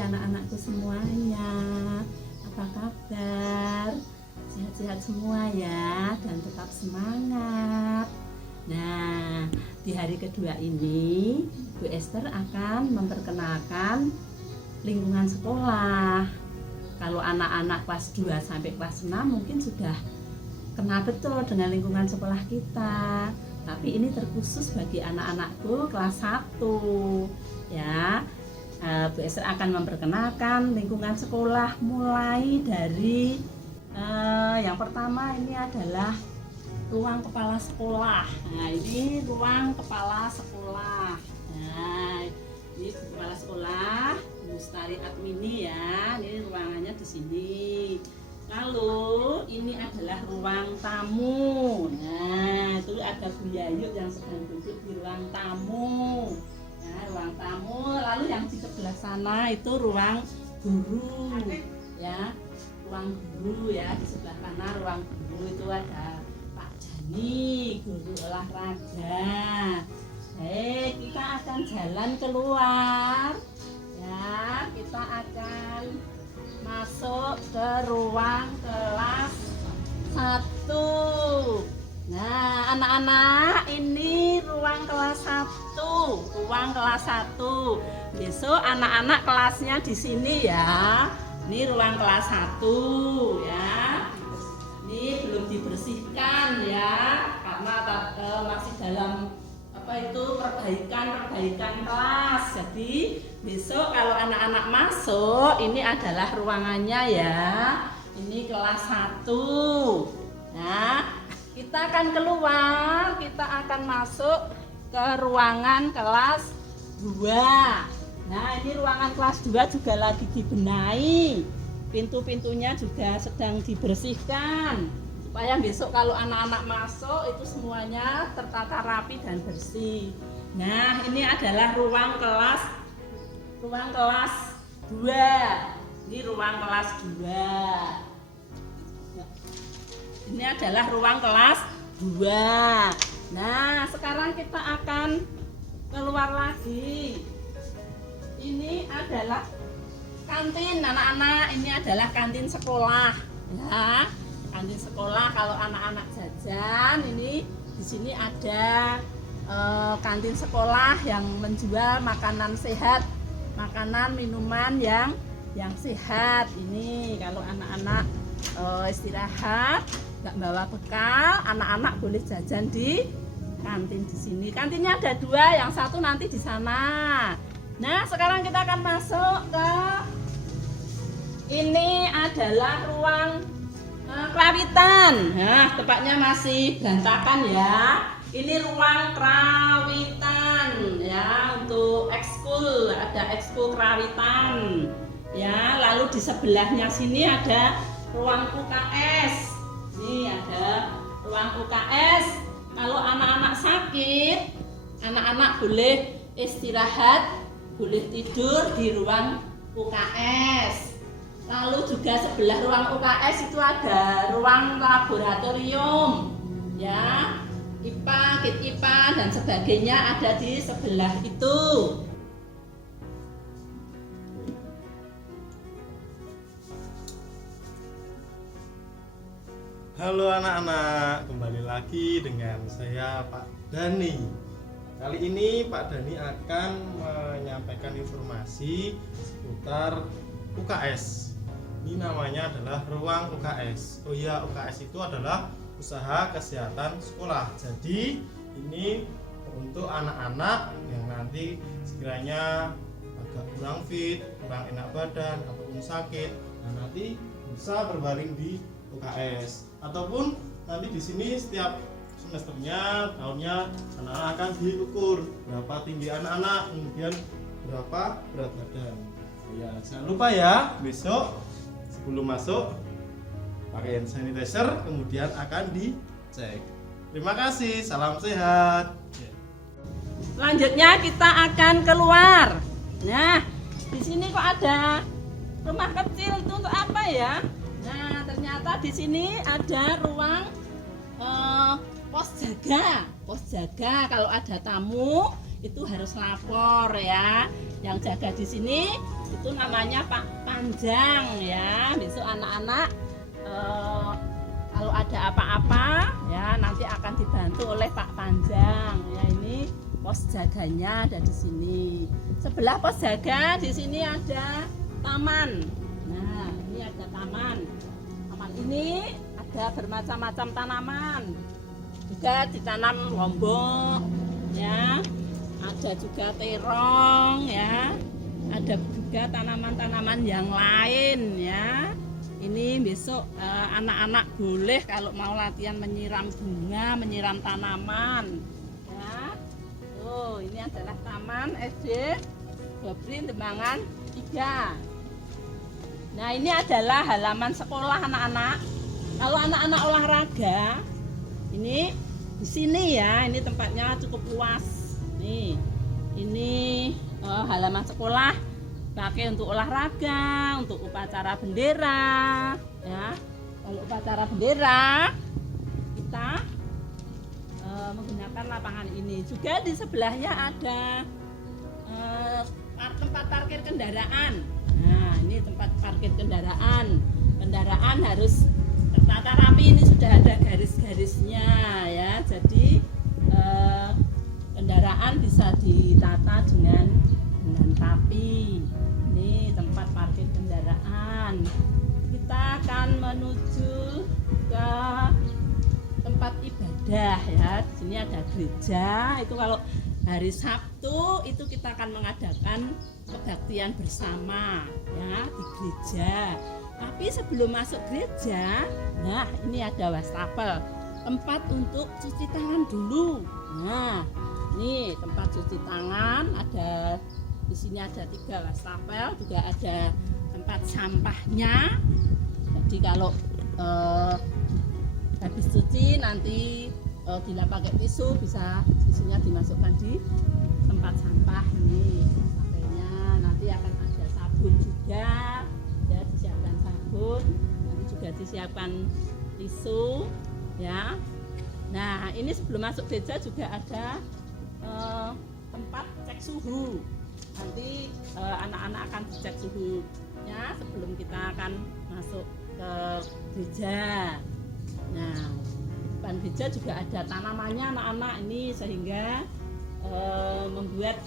anak-anakku semuanya. Apa kabar? Sehat-sehat semua ya, dan tetap semangat. Nah, di hari kedua ini Bu Esther akan memperkenalkan lingkungan sekolah. Kalau anak-anak kelas 2 sampai kelas 6 mungkin sudah kenal betul dengan lingkungan sekolah kita. Tapi ini terkhusus bagi anak-anakku kelas 1 ya. Bu Esther akan memperkenalkan lingkungan sekolah mulai dari yang pertama ini adalah ruang kepala sekolah. Nah, ini ruang kepala sekolah. Nah, ini kepala sekolah Mustari Admini ya. Ini ruangannya di sini. Lalu ini adalah ruang tamu. Nah, itu ada Bu Yayu yang sedang duduk di ruang tamu. Nah, ruang tamu. Lalu yang di sebelah sana itu ruang guru ya. Ruang guru ya, di sebelah kanan ruang guru itu ada Pak Jani, guru olahraga. Kita akan jalan keluar ya, kita akan masuk ke ruang kelas 1. Nah, anak-anak, ini ruang kelas 1, ruang kelas 1. Besok anak-anak kelasnya di sini ya. Ini ruang kelas 1 ya. Ini belum dibersihkan ya, karena masih dalam perbaikan kelas. Jadi besok kalau anak-anak masuk, ini adalah ruangannya ya. Ini kelas 1. Nah, kita akan keluar, kita akan masuk ke ruangan kelas 2. Nah, ini ruangan kelas 2 juga lagi dibenahi. Pintu-pintunya juga sedang dibersihkan. Supaya besok kalau anak-anak masuk itu semuanya tertata rapi dan bersih. Nah, ini adalah ruang kelas 2. Ini ruang kelas 2. Ini adalah ruang kelas 2. Nah, sekarang kita akan keluar lagi. Ini adalah kantin anak-anak. Ini adalah kantin sekolah ya. Kantin sekolah kalau anak-anak jajan, ini di sini ada kantin sekolah yang menjual makanan sehat, makanan minuman yang sehat. Ini kalau anak-anak istirahat nggak bawa bekal, anak-anak boleh jajan di kantin di sini. Kantinnya ada 2, yang satu nanti di sana. Nah, sekarang kita akan masuk ke ini adalah ruang kerawitan. Nah, tempatnya masih berantakan ya. Ini ruang kerawitan ya, untuk ekskul, ada ekskul kerawitan. Ya, lalu di sebelahnya sini ada ruang UKS. Ini ada ruang UKS. Kalau anak-anak sakit, anak-anak boleh istirahat, boleh tidur di ruang UKS. Lalu juga sebelah ruang UKS itu ada ruang laboratorium ya, IPA, kit IPA dan sebagainya ada di sebelah itu. Halo anak-anak, kembali lagi dengan saya Pak Dani. Kali ini Pak Dani akan menyampaikan informasi seputar UKS. Ini namanya adalah ruang UKS. Oh iya, UKS itu adalah usaha kesehatan sekolah. Jadi ini untuk anak-anak yang nanti sekiranya agak kurang fit, kurang enak badan ataupun sakit, nah nanti bisa berbaring di UKS. Ataupun nanti di sini setiap semesternya, tahunnya anak-anak akan diukur berapa tinggi anak-anak, kemudian berapa berat badan. Ya, jangan lupa ya, besok sebelum masuk pakai hand sanitizer, kemudian akan dicek. Terima kasih, salam sehat. Selanjutnya kita akan keluar. Nah, di sini kok ada rumah kecil, itu untuk apa ya? Nah, ternyata di sini ada ruang pos jaga. Pos jaga, kalau ada tamu itu harus lapor ya. Yang jaga di sini itu namanya Pak Panjang ya. Besok anak-anak kalau ada apa-apa ya nanti akan dibantu oleh Pak Panjang ya. Ini pos jaganya ada di sini. Sebelah pos jaga di sini ada taman. Nah, ini ada taman. Taman ini ada bermacam-macam tanaman. Juga ditanam lombok ya. Ada juga terong ya. Ada juga tanaman-tanaman yang lain ya. Ini besok anak-anak boleh kalau mau latihan menyiram bunga, menyiram tanaman ya. Tuh, ini adalah taman SD Bobrin Dembangan 3. Nah, ini adalah halaman sekolah anak-anak. Kalau anak-anak olahraga, ini di sini ya, ini tempatnya cukup luas. Nih, ini halaman sekolah pakai untuk olahraga, untuk upacara bendera ya. Kalau upacara bendera kita menggunakan lapangan ini. Juga di sebelahnya ada tempat parkir kendaraan. Nah, ini tempat parkir kendaraan. Kendaraan harus tertata rapi, ini sudah ada garis-garisnya ya. Jadi kendaraan bisa ditata dengan rapi. Ini tempat parkir kendaraan. Kita akan menuju ke tempat ibadah ya. Di sini ada gereja. Itu kalau hari Sabtu itu kita akan mengadakan kebaktian bersama ya di gereja. Tapi sebelum masuk gereja, nah ini ada wastafel, tempat untuk cuci tangan dulu. Nah, ini tempat cuci tangan, ada di sini ada 3 wastafel, juga ada tempat sampahnya. Jadi kalau habis cuci nanti tidak pakai tisu bisa tisunya dimasukkan di tempat sampah. Ini sampahnya. Nanti akan ada sabun juga ya, disiapkan sabun, nanti juga disiapkan tisu ya. Nah, ini sebelum masuk gereja juga ada tempat cek suhu. Nanti anak-anak akan dicek suhunya sebelum kita akan masuk ke gereja. Nah, depan gereja juga ada tanamannya anak-anak ini, sehingga membuat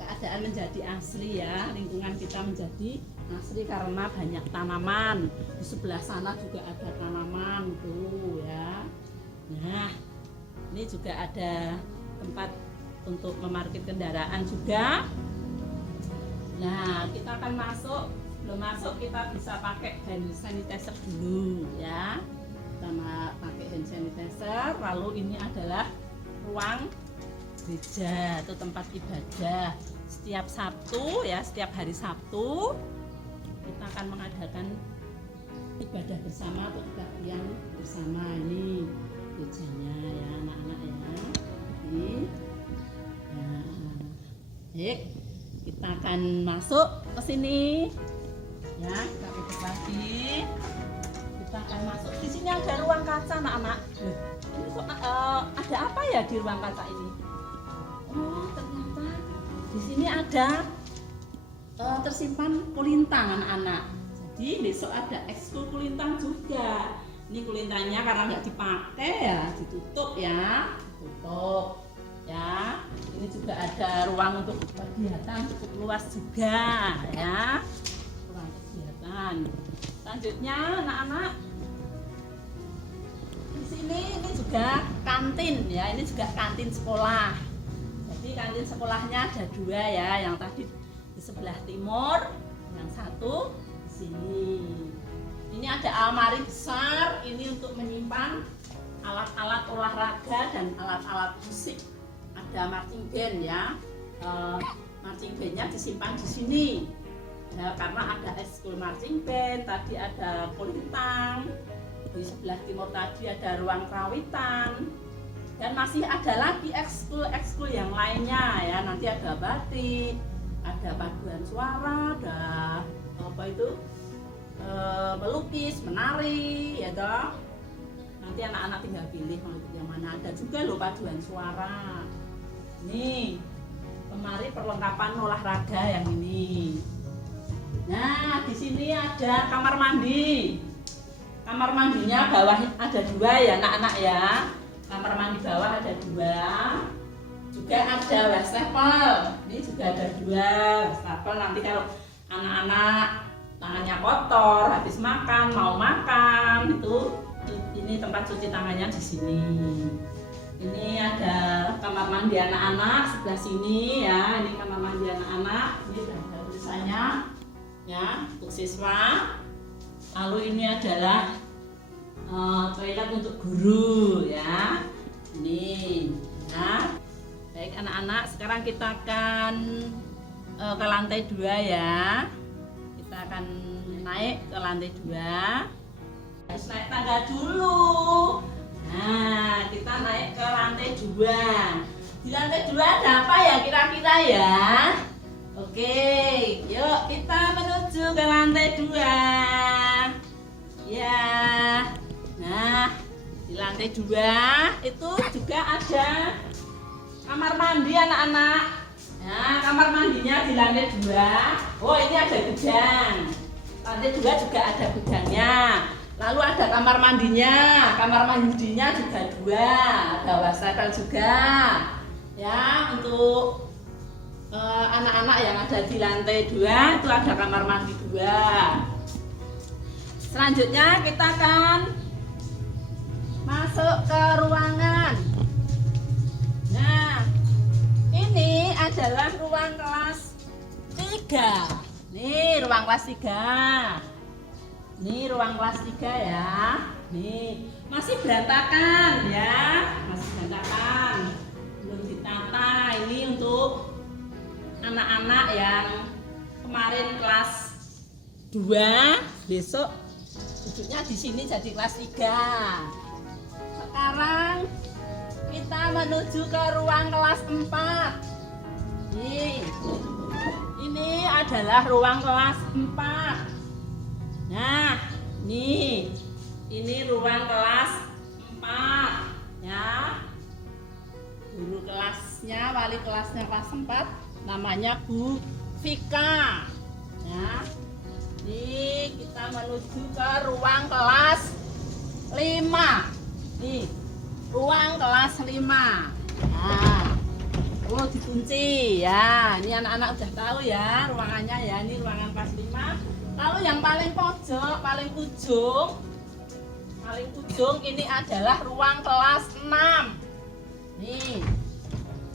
keadaan menjadi asli ya, lingkungan kita menjadi asli karena banyak tanaman. Di sebelah sana juga ada tanaman tuh ya. Nah, ini juga ada tempat untuk memarkir kendaraan juga. Nah, kita akan masuk. Sebelum masuk kita bisa pakai hand sanitizer dulu ya. Sama pakai hand sanitizer. Lalu ini adalah ruang gereja atau tempat ibadah. Setiap Sabtu ya, setiap hari Sabtu kita akan mengadakan ibadah bersama atau kebaktian bersama. Ini gerejanya ya anak-anak ya. Ini nah, baik, kita akan masuk ke sini ya. Kita tutup lagi. Kita akan masuk. Di sini ada ruang kaca anak-anak. Ini kok ada apa ya di ruang kaca ini? Oh, ternyata di sini ada tersimpan kulintang anak-anak. Jadi besok ada ekskul kulintang juga. Ini kulintangnya karena nggak dipakai ya ditutup ya, tutup ya. Ini juga ada ruang untuk kegiatan cukup luas juga ya, ruang kegiatan. Selanjutnya anak-anak, di sini ini juga kantin ya, ini juga kantin sekolah. Jadi kantin sekolahnya ada 2 ya, yang tadi di sebelah timur, yang satu di sini. Ini ada almari besar, ini untuk menyimpan alat-alat olahraga dan alat-alat musik. Ada marching band ya, marching bandnya disimpan di sini. Ya, karena ada ekskul marching band, tadi ada kulintang, di sebelah timur tadi ada ruang kerawitan, dan masih ada lagi ekskul yang lainnya ya. Nanti ada batik, ada paduan suara, ada apa itu melukis, menari ya toh. Nanti anak-anak tinggal pilih mau ikut yang mana. Ada juga loh paduan suara. Nih lemari perlengkapan olahraga yang ini. Nah, di sini ada kamar mandi. Kamar mandinya bawah ada 2 ya anak-anak ya. Kamar mandi bawah ada 2. Juga ada wastafel. Ini juga ada 2 wastafel. Nanti kalau anak-anak tangannya kotor habis makan, mau makan itu ini tempat cuci tangannya di sini. Ini ada kamar mandi anak-anak sebelah sini ya. Ini kamar mandi anak-anak. Ini ada tulisannya ya untuk siswa. Lalu ini adalah toilet untuk guru ya. Ini. Nah, baik anak-anak, sekarang kita akan ke lantai 2 ya. Kita akan naik ke lantai 2. Harus naik tangga dulu. Nah, kita naik ke lantai 2. Di lantai 2 ada apa ya kira-kira ya? Oke, yuk kita menuju ke lantai 2. Ya. Nah, di lantai 2 itu juga ada kamar mandi anak-anak. Nah, kamar mandinya di lantai 2. Oh, ini ada gudang. Lantai 2 juga ada gudangnya. Lalu ada kamar mandinya. Kamar mandinya juga 2. Ada wastafel juga. Ya, untuk anak-anak yang ada di lantai 2 itu ada kamar mandi 2. Selanjutnya kita akan masuk ke ruangan. Nah, ini adalah ruang kelas 3. Nih, ruang kelas 3. Nih, ruang kelas 3 ya. Nih, masih berantakan ya. Masih berantakan. Belum ditata. Ini untuk anak-anak yang kemarin kelas 2, besok duduknya di sini jadi kelas 3. Sekarang kita menuju ke ruang kelas 4. Ini adalah ruang kelas 4. Nah, ini ruang kelas 4 ya. Guru kelasnya, wali kelasnya kelas 4 namanya Bu Vika. Ya. Nih, kita menuju ke ruang kelas 5. Nih, ruang kelas 5. Nah, oh dikunci ya. Ini anak-anak udah tahu ya ruangannya ya. Ini ruangan kelas 5. Lalu yang paling pojok, paling ujung ini adalah ruang kelas 6. Nih,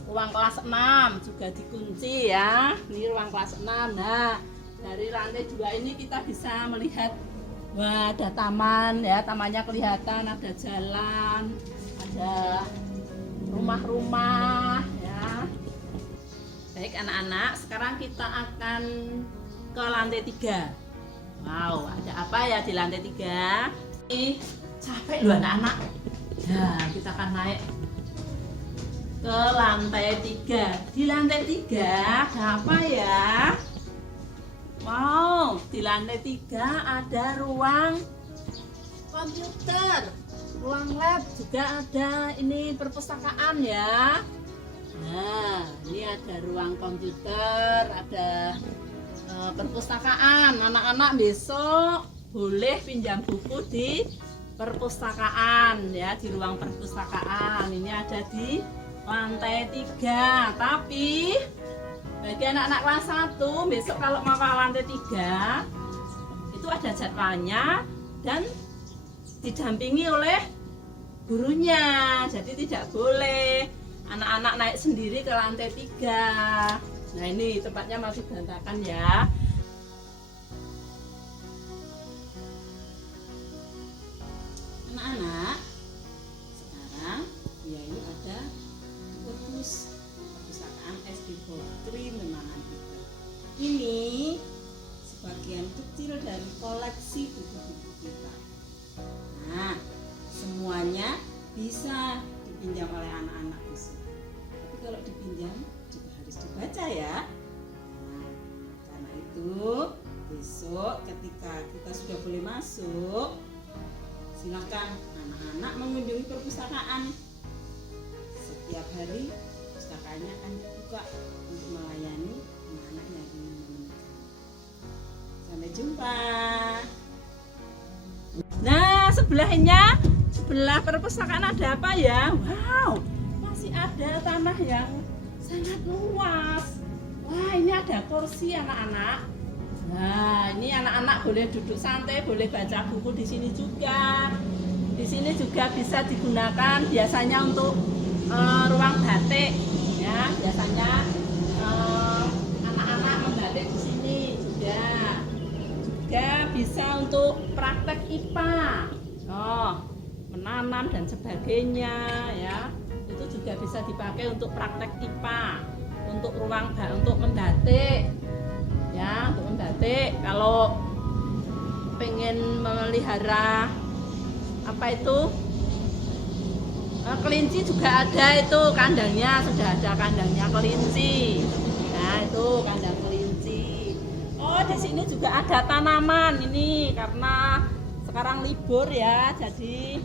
ruang kelas 6 juga dikunci ya. Ini ruang kelas 6. Nah, dari lantai 2 ini kita bisa melihat, wah, ada taman ya, tamannya kelihatan, ada jalan, ada rumah-rumah ya. Baik anak-anak, sekarang kita akan ke lantai 3. Wow, ada apa ya di lantai 3? Ih, capek loh anak-anak. Ya, kita akan naik ke lantai 3. Di lantai 3 ada apa ya? Wow, di lantai 3 ada ruang komputer, ruang lab, juga ada ini perpustakaan ya. Nah, ini ada ruang komputer, ada perpustakaan. Anak-anak besok boleh pinjam buku di perpustakaan ya, di ruang perpustakaan. Ini ada di lantai 3. Tapi bagi anak-anak kelas 1 besok kalau mau ke lantai 3 itu ada jadwalnya dan didampingi oleh gurunya. Jadi tidak boleh anak-anak naik sendiri ke lantai 3. Nah, ini tempatnya masih berantakan ya. Anak-anak, sekarang ya ini ada perpustakaan SD Putri Menangan kita. Ini sebagian kecil dari koleksi buku-buku kita. Nah, semuanya bisa dipinjam oleh anak-anak besok. Tapi kalau dipinjam juga harus dibaca ya. Nah, karena itu besok ketika kita sudah boleh masuk, silakan anak-anak mengunjungi perpustakaan setiap hari perpustakaannya akan dibuka untuk melayani anak-anak yang ingin memenuhi. Sampai jumpa. Nah, sebelah perpustakaan ada apa ya? Wow, masih ada tanah yang sangat luas. Wah, ini ada kursi anak-anak. Nah, ini anak-anak boleh duduk santai, boleh baca buku di sini juga. Di sini juga bisa digunakan biasanya untuk ruang batik, ya. Biasanya anak-anak membatik di sini juga. Juga bisa untuk praktek IPA, menanam dan sebagainya, ya. Itu juga bisa dipakai untuk praktek IPA, untuk untuk membatik. Ya, untuk membatik. Kalau pengen memelihara apa itu kelinci juga ada, itu kandangnya, sudah ada kandangnya kelinci. Nah, itu kandang kelinci. Oh, di sini juga ada tanaman ini karena sekarang libur ya, jadi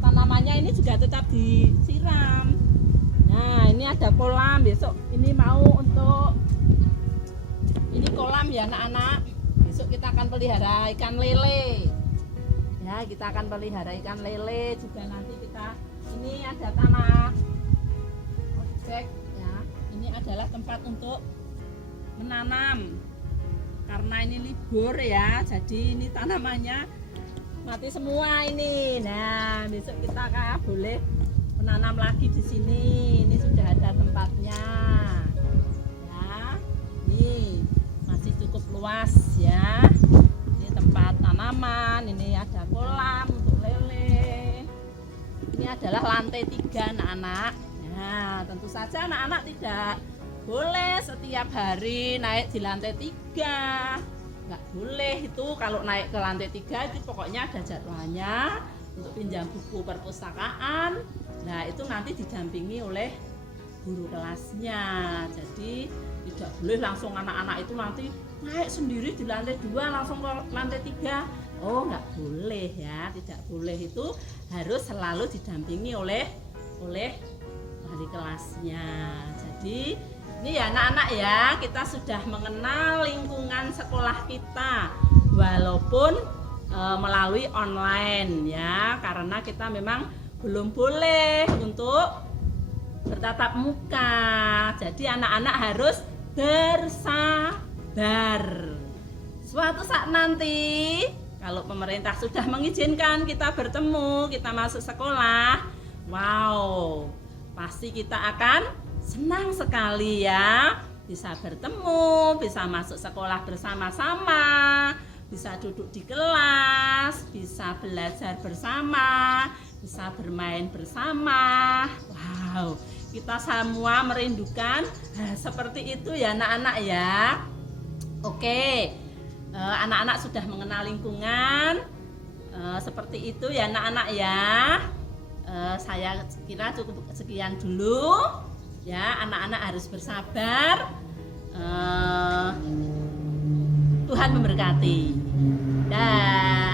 tanamannya ini juga tetap disiram. Nah, ini ada kolam, besok ini mau untuk ini kolam ya anak-anak. Besok kita akan pelihara ikan lele. Ya, kita akan pelihara ikan lele juga. Nanti kita ini ada tanah objek ya. Ini adalah tempat untuk menanam. Karena ini libur ya, jadi ini tanamannya mati semua ini. Nah, besok kita akan boleh menanam lagi di sini. Ini sudah ada tempatnya. Ya. Ini masih cukup luas ya. Ini tempat tanaman, ini ada kolam untuk lele. Ini adalah lantai 3 anak-anak. Nah, tentu saja anak-anak tidak boleh setiap hari naik di lantai 3. Nggak boleh itu, kalau naik ke lantai 3 itu pokoknya ada jadwalnya untuk pinjam buku perpustakaan. Nah, itu nanti didampingi oleh guru kelasnya. Jadi tidak boleh langsung anak-anak itu nanti naik sendiri di lantai 2 langsung ke lantai 3. Oh, nggak boleh ya, tidak boleh. Itu harus selalu didampingi oleh wali kelasnya. Jadi ini ya anak-anak ya, kita sudah mengenal lingkungan sekolah kita walaupun melalui online ya, karena kita memang belum boleh untuk bertatap muka. Jadi anak-anak harus bersabar. Suatu saat nanti kalau pemerintah sudah mengizinkan kita bertemu, kita masuk sekolah, wow, pasti kita akan senang sekali ya, bisa bertemu, bisa masuk sekolah bersama-sama, bisa duduk di kelas, bisa belajar bersama, bisa bermain bersama. Wow, kita semua merindukan seperti itu ya anak-anak ya. Oke, anak-anak sudah mengenal lingkungan seperti itu ya anak-anak ya. Saya kira cukup sekian dulu ya, anak-anak harus bersabar. Tuhan memberkati. Dah.